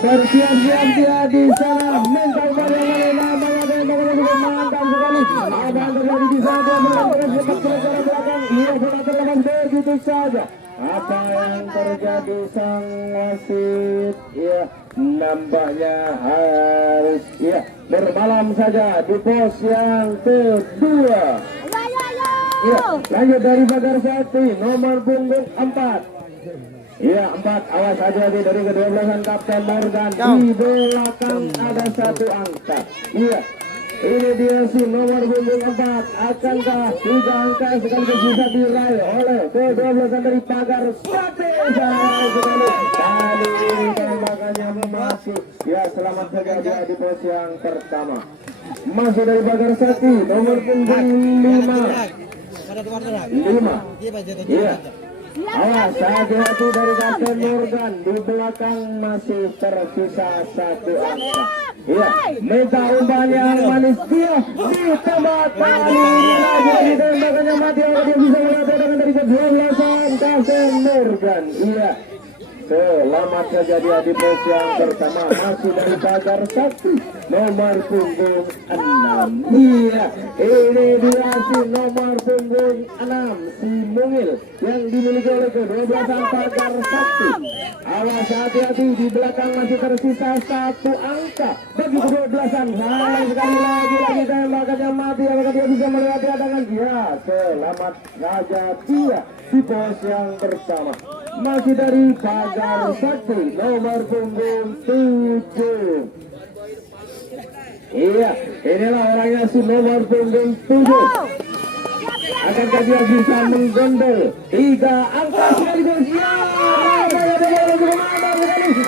bersiap-siap dia di sana. Minta umpan yang namanya mantap sekali. Apa yang terjadi di sana? Dia melakukan sempat ke belakang. Ia bola terlepas begitu saja. Apa yang terjadi sang wasit? Ya, nampaknya harus bermalam saja di pos yang kedua. Ya, lanjut dari pagar 1 nomor punggung 4. Iya 4, awas hati-hati dari ke-12an Kapten Morgan. Di belakang ada 1 angka. Iya, ini dia si nomor punggung 4. Akankah 3 angka sekaligus bisa diraih oleh ke-12an dari pagar 1? Sayang sekali. Kali ini tembakannya masuk. Ya, selamat saja dia di pos yang pertama. Masuk dari pagar 1 nomor punggung 5. Iya. Awas hati-hati dari Kapten Morgan. Di belakang masih tersisa 1 angka. Iya, minta umpan yang manis dia ditembak kali ini lagi tembakannya mati. Dia bisa mengatakan dari ke-12an Kapten Morgan. Iya, selamat saja dia di pos yang pertama. Masih dari pagar 1 nomor punggung 6. Iya, ini dia si nomor punggung 6 si Mungil yang dimiliki oleh ke-12an pagar 1. Awas hati-hati di belakang masih tersisa 1 angka bagi ke-12an. Sayang sekali lagi tembakannya mati. Apakah dia bisa melewati hadangan? Ya, selamat saja dia di pos yang pertama. Masih dari pagar 1 nomor punggung 7. Iya, inilah orangnya si nomor punggung 7. Akankah dia bisa menggondol 3 angka sekaligus?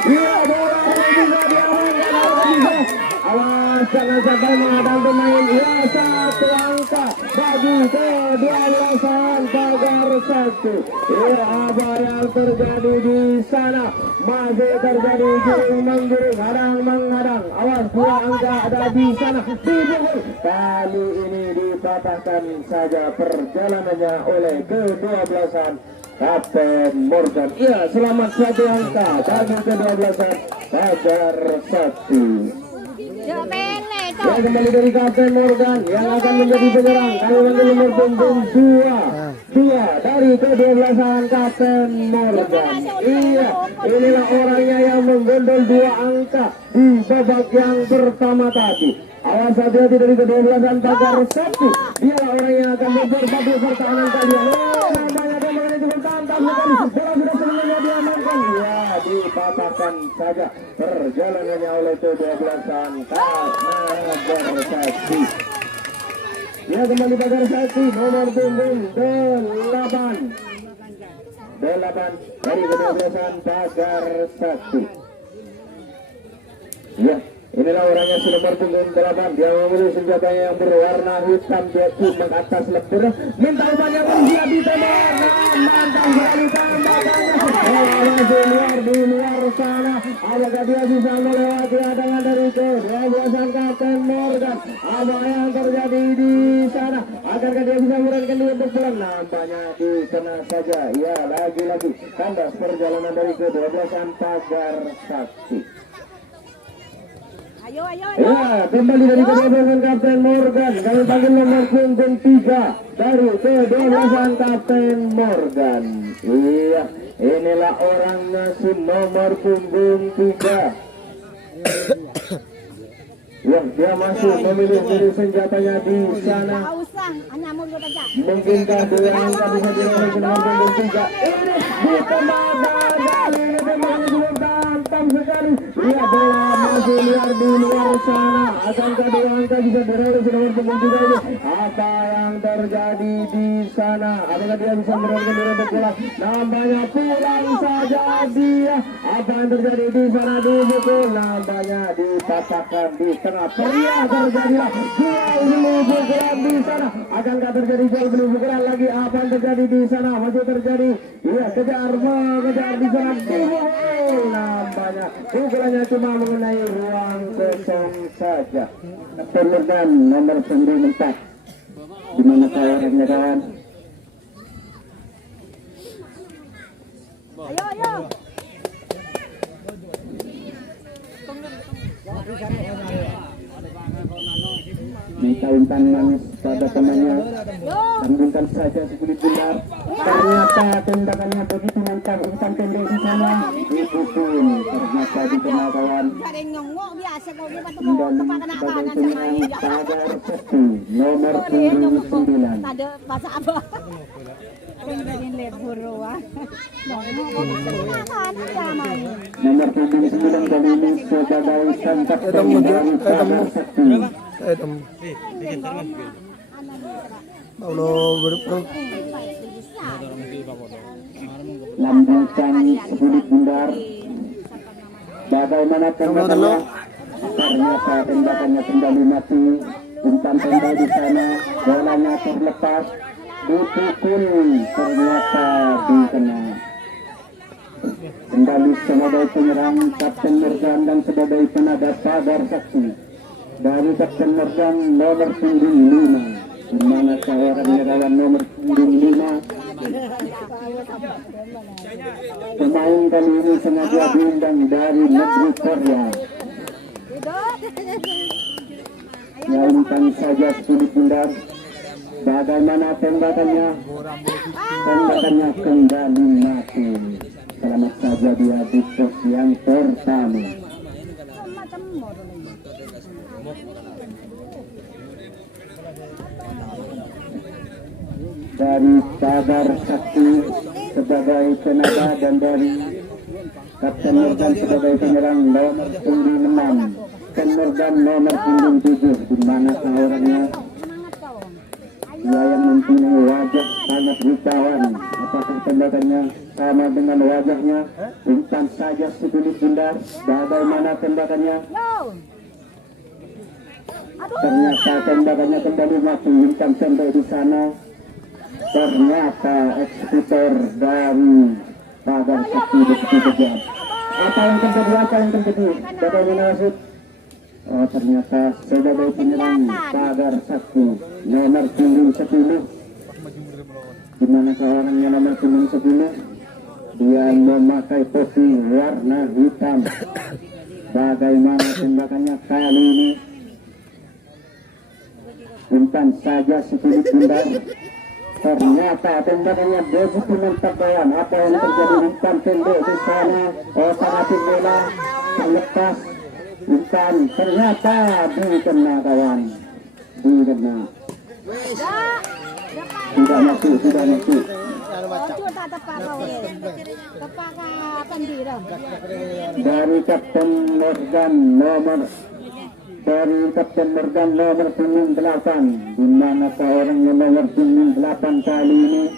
Ya, bola bisa diamankan. Awas, jangan sampai menghadang pemain. Ya, 1 angka bagi ke-12an pagar 1. Ya, apa yang terjadi di sana? Masih terjadi giring-menggiring, hadang menghadang. Awas, 2 angka ada di sana. Dibungkul. Kali ini dipatahkan saja perjalanannya oleh ke-12an Kapten Morgan. Iya, selamat 1 angka bagi ke-12an pagar 1. Ya, kembali dari Kapten Morgan yang akan menjadi penyerang. Kami panggil nomor punggung 2 dari ke-12an Kapten Morgan. Iya, inilah orangnya yang menggondol 2 angka di babak yang pertama tadi. Awas hati-hati dari ke-12an pagar 1. Dia orang yang akan memperbadu pertahanan kalian. Namanya tembakan itu mantap sekali. Bola sudah semuanya diamankan. Ya, dipatahkan saja perjalanannya oleh ke-12an pagar 1. Ya, kembali pagar 1 nomor punggung 8 dari ke-12an pagar 1. Ya, inilah orangnya si nomor punggung 8. Dia memiliki senjatanya yang berwarna hitam. Dia cuma atas lebur. Minta umpannya pun dia ditembak. Mantap sekali tembakannya. Masih di luar sana. Apakah dia bisa melewati hadangan dari ke-12an Kapten Morgan? Apa yang terjadi di sana? Akankah dia bisa mengurangkan diri untuk pulang? Nampaknya dikena saja. Ya, lagi-lagi kandas perjalanan dari ke-12an pagar 1. Ayo. Ya, kembali dari ke-12an Kapten Morgan. Kami panggil nomor punggung 3 dari ke-12an Kapten Morgan. Iya, inilah orangnya si nomor punggung 3. Ya, dia masih memiliki senjatanya di sana. Mungkinkah dua angka bisa diraih ke nomor punggung 3? Ini ditembak kali ini tembakannya belum mantap sekali. Iya, bola masih liar di luar sana. Akankah dua angka bisa diraih ke nomor punggung 3 ini? Apa yang terjadi di sana? Apakah dia bisa meraihkan diri untuk pulang? Nampaknya pulang saja dia. Apa yang terjadi di sana? Dipukul. Nampaknya dipatahkan di tengah. Pria terjadilah jual beli pukulan di sana. Akankah terjadi jual beli pukulan lagi? Apa yang terjadi di sana? Masih terjadi. Iya, kejar di sana. Dipukul. Nampaknya pukulannya cuma mengenai ruang kosong saja. Perlukan nomor 94. Di mana tawarannya kan? Ayo. minta manis pada temannya, sambungkan saja sedikit benar. Ternyata tembakannya begitu mantap, umpan pendek di sana dipukul, ternyata dikenal kawan. Kembali sebagai penyerang Pagar Sakti nomor 9. Nomor 9 kali ini sebagai sang kapten dari Pagar Sakti. Lambungkan sebulit bundar. Bagaimana tembakannya? Ternyata tembakannya kembali mati. Umpan pendek di sana, bolanya terlepas, dipukul, ternyata dikena. Kembali sebagai penyerang Kapten Morgan dan sebagai tenaga Pagar Sakti dari Kapten Morgan nomor 95, di mana seorang relawan nomor 95. Pemain kali ini sengaja diundang dari negeri Korea. Umpan saja sedikit bundar. Bagaimana tembakannya? Tembakannya kembali mati. Selamat saja dia di pos yang pertama. Dari Pagar Sakti sebagai tenaga dan dari Kapten Morgan sebagai penyerang nomor 96. Kapten Morgan nomor 97, di mana seorangnya dia yang mempunyai wajah sangat rupawan. Apakah tembakannya sama dengan wajahnya? Umpan saja sekulit bundar. Bagaimana tembakannya? Ternyata tembakannya kembali mati. Umpan pendek di sana. Ternyata eksekutor dari Pagar Sakti begitu kejam. Apa yang terjadi? Bagaimana wasit? Oh, ternyata sebagai penyerang Pagar Sakti nomor 10, di mana seorangnya nomor 10, dia memakai topi warna hitam. Bagaimana tembakannya kali ini? Umpan saja sedikit bundar. Ternyata tembakannya begitu mantap kawan. Apa yang terjadi? Umpan pendek di sana. Sangat bola terlepas. Umpan ternyata dikena kawan. Dikena. Tidak masuk. Dari Kapten Morgan nomor 98, di mana seorang nomor 98 kali ini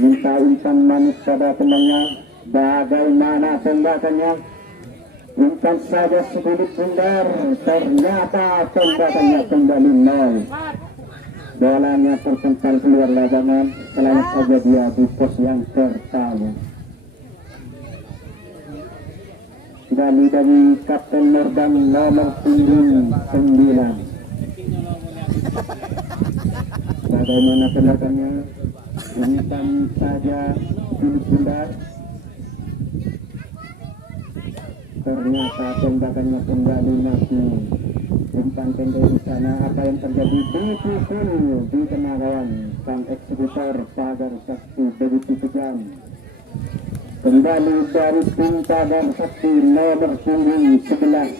minta umpan manis pada temannya. Bagaimana tembakannya? Umpan saja sedikit bundar. Ternyata tembakannya kembali nol. Bolanya terpental keluar lapangan. Selamat saja dia di pos yang pertama. Kembali dari Kapten Morgan nomor 9. Bagaimana tembakannya? Umpan saja sedikit bundar. Ternyata tembakannya kembali mati. Umpan pendek di sana. Apa yang terjadi? Dipukul di tengah kawan. Sang eksekutor Pagar Sakti begitu kejam. Kembali dari tim Pagar Sakti nomor 11,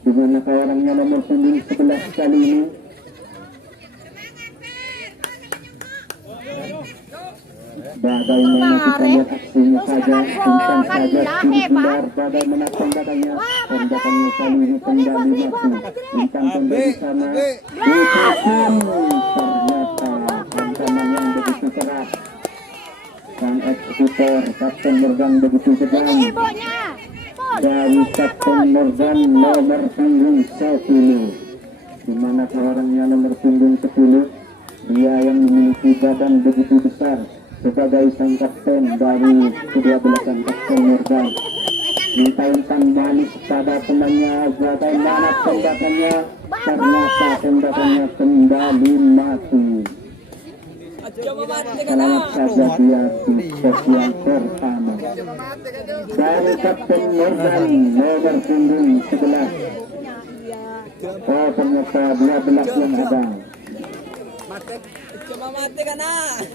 di mana orangnya nomor 11 kali ini. Bagaimana kita lihat aksinya saja, umpan saja sedikit bundar. Bagaimana tembakannya? Tembakannya kali ini kembali mati. Umpan pendek di sana. Dipukul. Ternyata ancaman yang begitu keras. Sang eksekutor Kapten Morgan begitu kejam. Dari Kapten Morgan nomor 10, di mana orangnya nomor 10, dia yang memiliki badan begitu besar sebagai sang kapten dari kedua belasan Kapten Morgan. Minta umpan manis pada temannya. Bagaimana tembakannya? Ternyata tembakannya kembali mati. Selamat saja dia di pos yang pertama. Dari Kapten Morgan nomor 11. Oh ternyata 12 yang ada. Cuma mati kan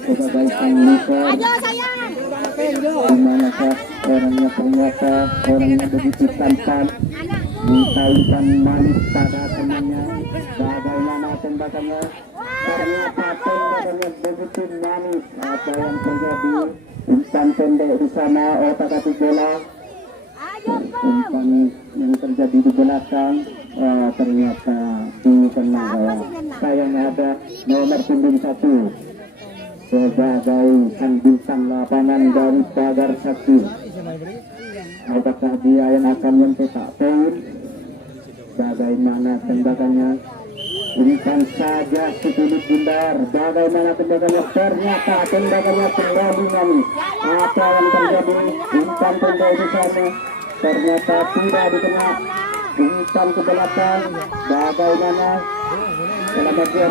Sebagai pengluka. Ayo sayang. Dimanakah orangnya ternyata orangnya begitu tampan, mentaukan manis pada temannya. Bagaimana tembakannya? Ternyata tembakannya begitu manis. Apa yang terjadi? Umpan pendek di sana, otak-atik bola. Umpan yang terjadi di belakang, ternyata dikena gawang. Sayang ada nomor punggung 1 sebagai sang bintang lapangan dari pagar 1. Apakah dia yang akan mencetak poin? Bagaimana tembakannya? Umpan saja setulit bundar. Bagaimana tembakannya? Ternyata tembakannya kembali manis. Apa yang terjadi? Umpan pendek di sana ternyata tidak dikena. Umpan ke belakang. Bagaimana? Selamat dia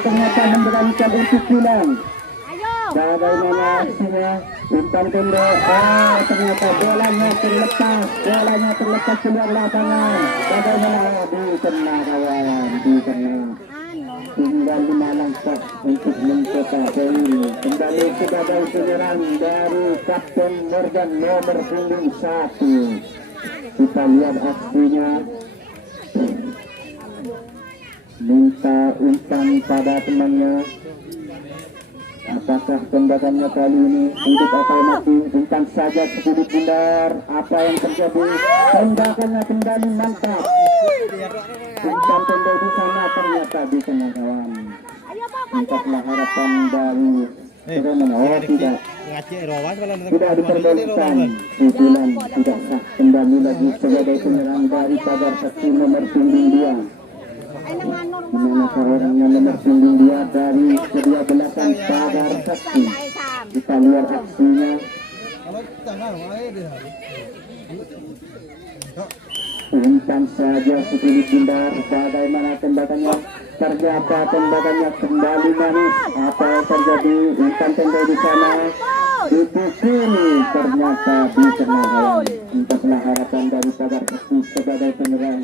ternyata memberanikan untuk pulang. Bagaimana aksinya? Umpan pendek. Ternyata bolanya terlepas keluar lapangan. Bagaimana? Dikena kawan, dikena. Tinggal 5 langkah untuk mencetak poin. Kembali sebagai penyerang dari Kapten Morgan nomor punggung 1. Kita lihat aksinya. Minta umpan pada temannya. Apakah tembakannya kali ini hidup atau mati? Umpan saja sedikit bundar. Apa yang terjadi? Tembakannya kembali mantap. Umpan pendek di sana ternyata dikena kawan. Entahlah harapan dari Roman. Oh tidak. Tidak diperbolehkan. Pukulan tidak sah. Kembali lagi sebagai penyerang dari pagar 1 nomor punggung 2. Manakah orangnya nomor punggung 2 dari kedua belakang pagar 1. Kita lihat aksinya. Umpan saja sedikit bundar. Bagaimana tembakannya? Ternyata tembakannya kembali manis. Apa yang terjadi? Umpan pendek di sana dipukul. Ternyata dikena kawan. Entahlah harapan dari pagar 1 sebagai penyerang.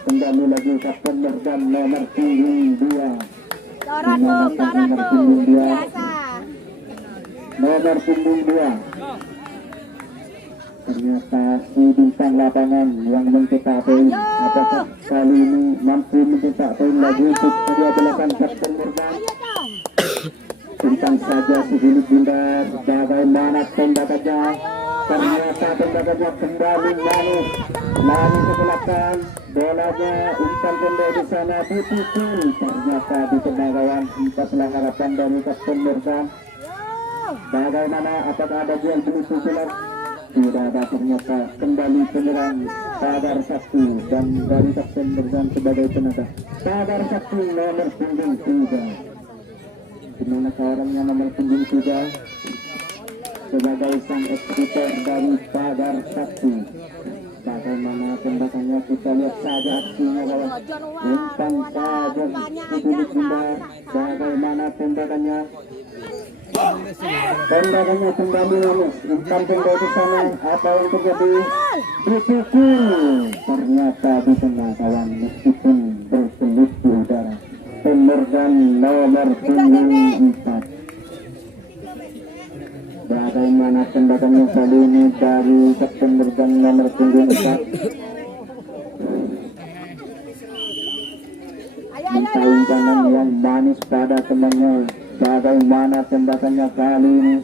Kembali lagi Kapten Morgan nomor punggung 2. Nomor punggung 2. Nomor punggung 2. Ternyata si bintang lapangan yang mencetak poin. Apakah kali ini mampu mencetak poin lagi untuk kedua belakang Kapten Morgan? Bintang saja sedikit bundar. Bagaimana tembakannya? Ternyata tembakannya kembali manis. Lari ke belakang. Bolanya umpan pendek di sana dipukul. Ternyata dikena kawan. Entahlah harapan dari Kapten Morgan. Bagaimana? Apakah ada jual beli pukulan? Tidak ada. Ternyata kembali penyerang pagar 1 dan dari Kapten Morgan sebagai tenaga. Pagar 1 nomor punggung 3. Dimana orangnya nomor punggung 3 sebagai sang eksekutor dari pagar 1. Bagaimana tembakannya? Kita lihat saja aksinya kawan. Umpan saja sedikit bundar. Bagaimana tembakannya? Tembakannya kembali manis. Umpan pendek di sana. Apa yang terjadi? Dipukul. Ternyata dikena kawan meskipun berkelut di udara. Morgan nomor punggung 4. Bagaimana tembakannya kali ini dari Kapten Morgan nomor punggung 4? Minta umpan yang manis pada temannya. Bagaimana tembakannya kali ini?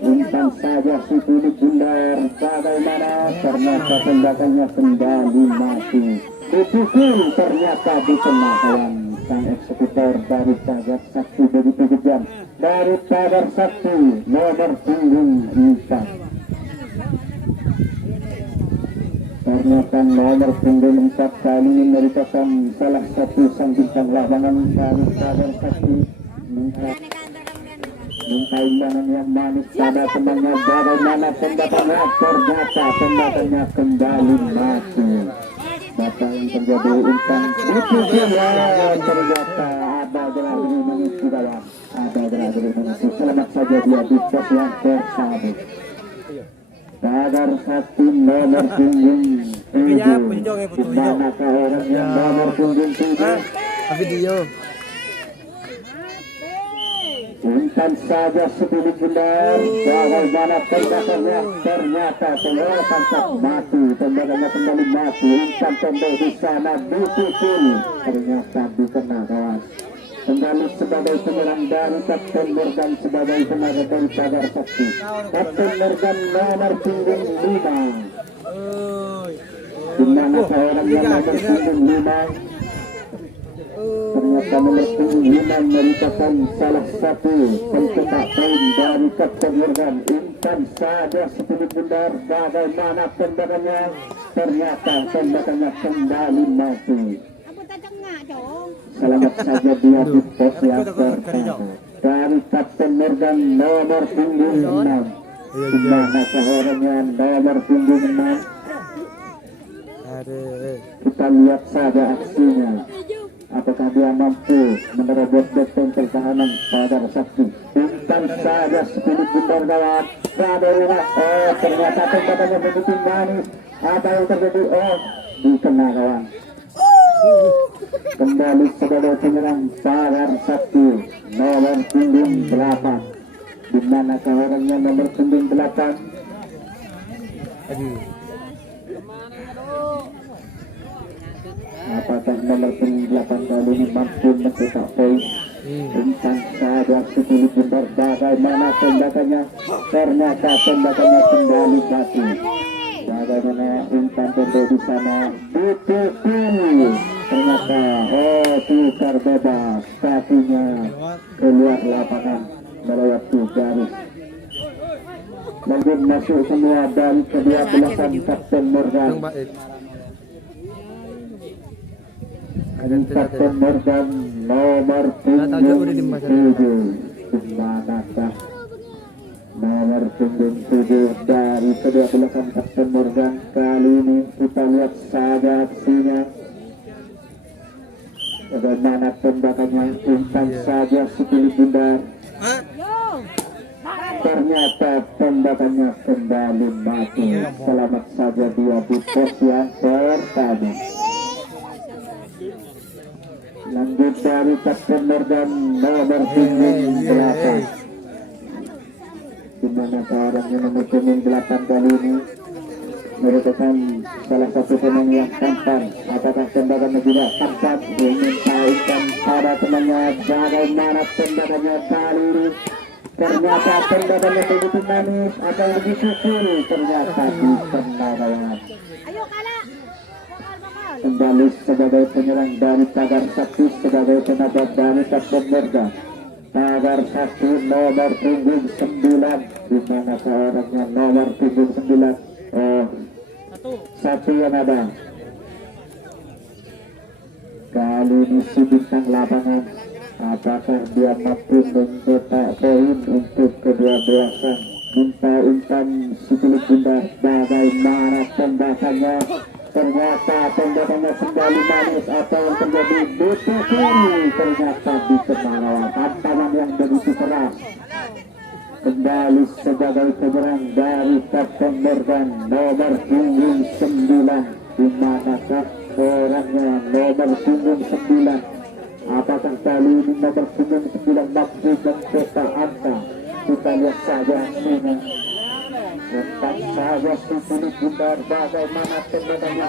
Umpan saja sedikit bundar. Bagaimana? Ternyata tembakannya kembali mati. Dipukul. Ternyata dikena kawan. Sang eksekutor dari pagar 1 begitu kejam. Dari pagar 1 nomor punggung 4. Ternyata nomor punggung 4 kali ini merupakan salah satu sang bintang lapangan dari pagar 1. Minta umpan yang manis pada temannya. Bagaimana tembakannya? Ternyata tembakannya kembali mati. Bapak yang terjadi umpan dipukul. Ternyata ada gerak-gerik mengisi kawan. Ada gerak-gerik mengisi. Selamat saja dia di pos yang tersabut. Pagar 1 nomor punggung Kayaknya video kayak foto video. Manakah orang yang nomor punggung 7? Video. Intan saja 10 benar. Bagaimana tembakannya? Ternyata tembakan tak mati. Tembakannya kembali mati. Intan tembak di sana dipukul. Ternyata dikena kawan. Kembali sebagai penyerang dari Kapten Morgan sebagai tenaga dari Pagar Sakti. Kapten Morgan nomor punggung 5. Di mana orang yang nomor punggung 5? Ternyata nomor punggung 5 merupakan salah satu pencetak poin dari Kapten Morgan. Intan saja 10 benar. Bagaimana tembakannya? Ternyata tembakannya kembali mati. Selamat saja dia di pos yang pertama dari Kapten Morgan nomor punggung 6. Di mana orangnya nomor punggung 6? Kita lihat saja aksinya. Apakah dia mampu menerobos benteng pertahanan Pagar Sakti? Intan saja 10 benar kawan. Bagaimana? Oh, ternyata tembakannya begitu manis. Apa yang terjadi? Oh, dikena kawan. Kembali sebagai penyerang Pagar Sakti nomor punggung 8. Di mana orangnya nomor punggung 8? Apakah nomor punggung 8 kali ini mampu mencetak poin? Intan saja 10 benar. Bagaimana tembakannya? Ternyata tembakannya kembali mati. Bagaimana Intan berada di sana? Dipukul. Ternyata tukar bebas, kakinya keluar lapangan melewati garis. Lanjut masuk semua dari kedua belasan Kapten Morgan. Kapten Morgan nomor punggung 7. Di manakah nomor punggung 7 dari kedua belasan Kapten Morgan? Kali ini kita lihat saja aksinya. Bagaimana tembakannya? Intan saja 10 benar. Ternyata tembakannya kembali mati. Selamat saja dia di pos yang pertama. Lanjut dari Kapten Morgan nomor punggung 8. Di mana orangnya nomor punggung 8 kali ini merupakan salah satu pemain yang tampan. Apakah tembakannya juga tampan? Diminta pada temannya. Bagaimana tembakannya kali ini? Ternyata tembakannya begitu manis atau begitu cool. Ternyata dikena kawan. Kembali sebagai penyerang dari Pagar Sakti sebagai tenaga dari Kapten Morgan. Pagar Sakti nomor punggung 9. Di mana orangnya nomor punggung 9? Satu yang ada. Kali ini si bintang lapangan. Apakah dia mampu mencetak poin untuk kedua belasan? Minta Intan 10 benar. Bagaimana tembakannya? Ternyata tembakannya kembali manis atau yang terjadi dipukul. Ternyata dikena lawan. Tantangan yang begitu keras. Kembali sebagai penyerang dari Kapten Morgan nomor punggung 9. Di manakah orangnya nomor punggung 9? Apakah kali ini nomor punggung 9 mampu mencetak angka? Kita lihat saja hasilnya. Tentang saja 10 benar. Bagaimana tembakannya?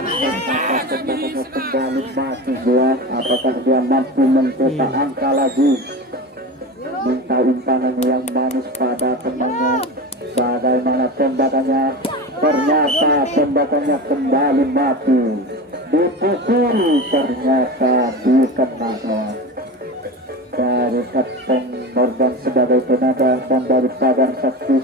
Tembakannya kembali mati dia. Apakah dia mampu mencetak angka lagi? Minta umpangan yang manis pada temannya. Bagaimana tembakannya? Ternyata tembakannya kembali mati. Dipukul. Ternyata dikena dari Kapten Morgan sebagai tenaga dan dari Pagar Sakti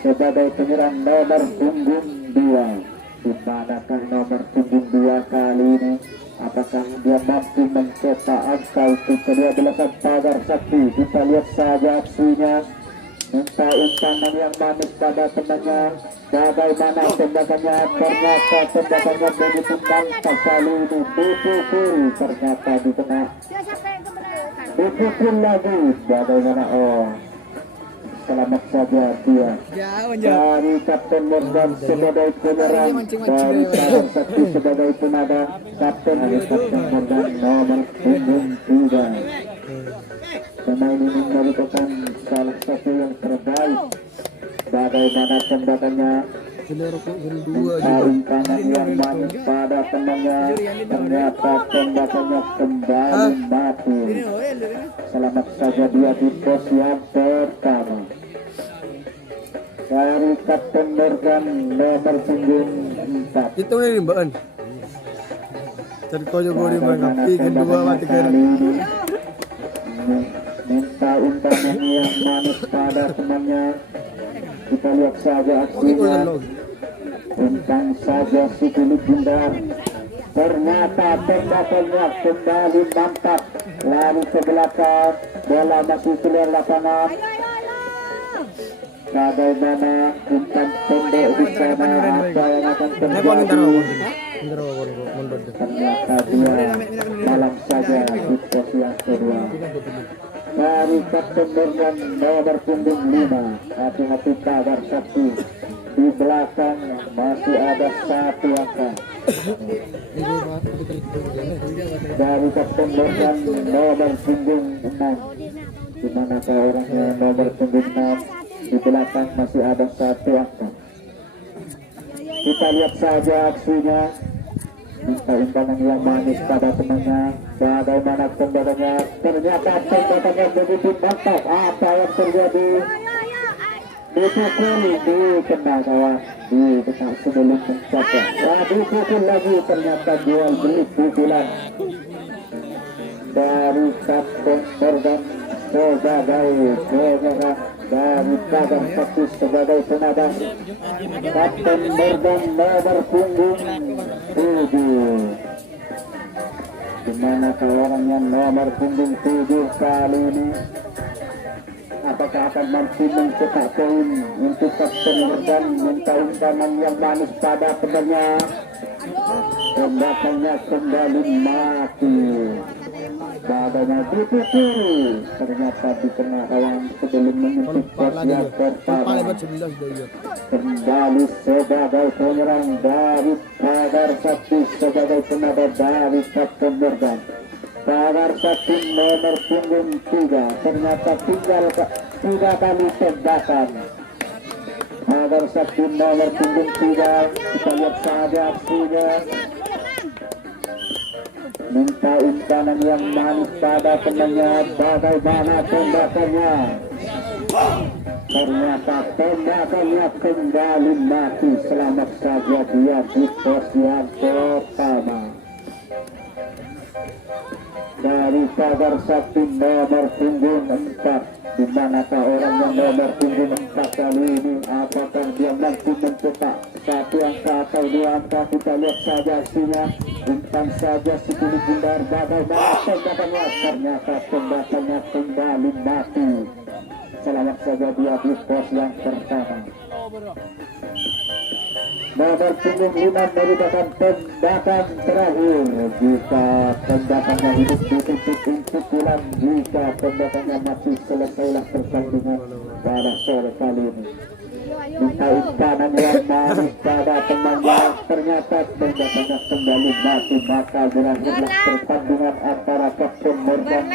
sebagai penyerang nomor punggung 2. Di manakah nomor punggung 2 kali ini? Apakah dia mampu mencetak angka untuk kedua belasan Pagar Sakti? Kita lihat saja aksinya. Minta umpangan yang manis pada temannya. Bagaimana tembakannya? Ternyata tembakannya begitu mantap kali ini. Dipukul. Ternyata dikena. Dipukul lagi. Bagaimana? selamat saja dia. Dari Kapten Morgan sebagai penyerang, dari Sabar Sakti sebagai penada. Kapten Morgan nomor punggung 3. Pemain ini merupakan salah satu yang terbaik. Bagaimana tembakannya, tarik tangan yang manis pada temannya, ternyata tembakannya kembali mati. Selamat saja dia di pos yang pertama. Dari Kapten Morgan nomor punggung 4. Itu nih mbak. Cerita juga di mana? Kedua mati kan. Minta umpan yang manis pada temannya. Kita lihat saja aksinya. Umpan saja si kulit bundar. Ternyata tembakannya kembali mantap. Lari ke belakang. Bola masih keluar lapangan. Bagaimana umpan pendek di sana, apa yang akan terjadi? Ternyata dia malam saja di pos yang kedua. Dari Kapten Morgan nomor punggung 5, hati-hati Sabar Sakti. Di belakang masih ada satu angka. Dari Kapten Morgan nomor punggung 6, di manakah orangnya nomor punggung 6? Di belakang masih ada satu angka. Kita lihat saja aksinya. Minta umpan yang manis pada temannya. Bagaimana tembakannya? Ternyata tembakannya begitu mantap. Apa yang terjadi? Dipukul di kena kawan. Di kena sebelum mencapai. Dipukul lagi, ternyata jual beli pukulan dari Kapten Morgan sebagai penyerang. Dari Sabar Sakti sebagai penada. Kapten Morgan nomor punggung 7. Dimana orangnya nomor punggung 7 kali ini? Apakah akan mampu mencetak poin untuk Kapten Morgan? Minta umpan yang manis pada temannya. Tembakannya kembali mati. Bagaimana dipukul, ternyata dikena kawan sebelum menyentuh pos yang pertama. Kembali sebagai penyerang dari Sabar Sakti sebagai penada dari Kapten Morgan. Sabar Sakti nomor punggung 3, ternyata tinggal 3 kali tembakan. Sabar Sakti nomor punggung 3, kita lihat saja aksinya. Minta umpan yang manis pada temannya. Bagaimana tembakannya? Ternyata tembakannya kembali mati. Selamat saja dia di pos yang pertama. Dari Sabar Sakti nomor punggung 4, di manakah orang yang nomor punggung 4 kali ini? Apakah dia mampu mencetak satu angka atau 2 angka? Kita lihat saja aksinya. Umpan saja si kulit bundar. Bagaimana tembakannya? Ternyata tembakannya kembali mati. Selamat saja dia di pos yang pertama. Nomor punggung 5 merupakan tembakan terakhir. Jika tembakannya hidup ditutup untuk pulang. Jika tembakannya mati, selesailah pertandingan pada sore kali ini. Minta umpan yang manis pada temannya. Ternyata tembakannya kembali mati. Maka berakhirlah pertandingan antara Kapten Morgan